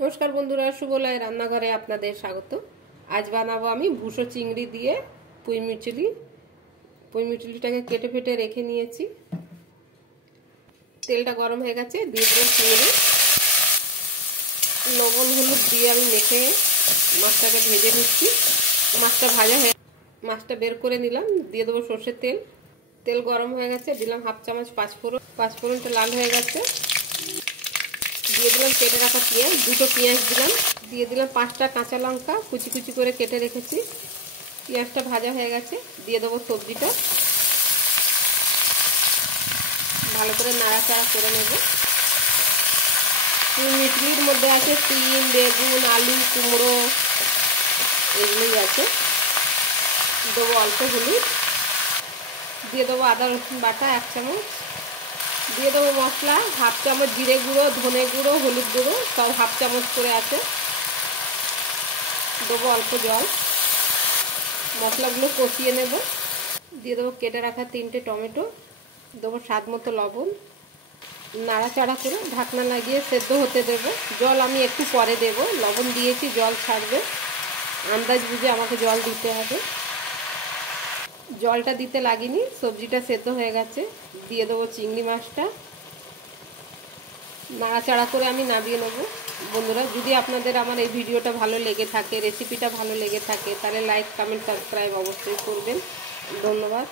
নমস্কার বন্ধুরা, শুভলয় রান্নাঘরে আপনাদের স্বাগত। আজ বানাবো আমি ভুসো চিংড়ি দিয়ে পুঁই মিচুলি। পুঁই মিচুলিটাকে কেটে ফেটে রেখে নিয়েছি। তেলটা গরম হয়ে গেছে, দিয়ে দিলাম চিংড়ি। লবণ হলুদ দিয়ে আমি মেখে মাছটাকে ভেজে নিচ্ছি। মাছটা ভাজা হয়ে মাছটা বের করে নিলাম। দিয়ে দেবো সর্ষের তেল। তেল গরম হয়ে গেছে, দিলাম হাফ চামচ পাঁচফোড়ন। পাঁচফোড়নটা লাল হয়ে গেছে, দিয়ে দিলাম কেটে রাখা পেঁয়াজ, দুটো পেঁয়াজ দিলাম। দিয়ে দিলাম 5টা কাঁচা লঙ্কা কুচি কুচি করে কেটে রেখেছি। পেঁয়াজটা ভাজা হয়ে গেছে, দিয়ে দেবো সবজিটা। ভালো করে নাড়াচাড়া করে নেব। মিচুলির মধ্যে আছে সিম, বেগুন, আলু, কুমড়ো, এগুলোই আছে। দেবো অল্প হলুদ, দিয়ে দেবো আদা রসুন বাটা 1 চামচ, দিয়ে দেবো মশলা হাফ চামচ জিরে গুঁড়ো, ধনে গুঁড়ো, হলুদ গুঁড়ো সব হাফ চামচ করে আছে। দেবো অল্প জল, মশলাগুলো কষিয়ে নেব। দিয়ে দেবো কেটে রাখা 3টে টমেটো, দেবো স্বাদ মতো লবণ। নাড়াচাড়া করে ঢাকনা লাগিয়ে সেদ্ধ হতে দেবো। জল আমি একটু পরে দেব, লবণ দিয়েছি, জল ছাড়বে, আন্দাজ বুঝে আমাকে জল দিতে হবে। জলটা দিতে লাগেনি, সবজিটা সেদ্ধ হয়ে গেছে। দিয়ে দেবো চিংড়ি মাছটা, নাড়াচাড়া করে আমি নামিয়ে নেব। বন্ধুরা, যদি আপনাদের আমার এই ভিডিওটা ভালো লেগে থাকে, রেসিপিটা ভালো লেগে থাকে, তাহলে লাইক, কমেন্ট, সাবস্ক্রাইব অবশ্যই করবেন। ধন্যবাদ।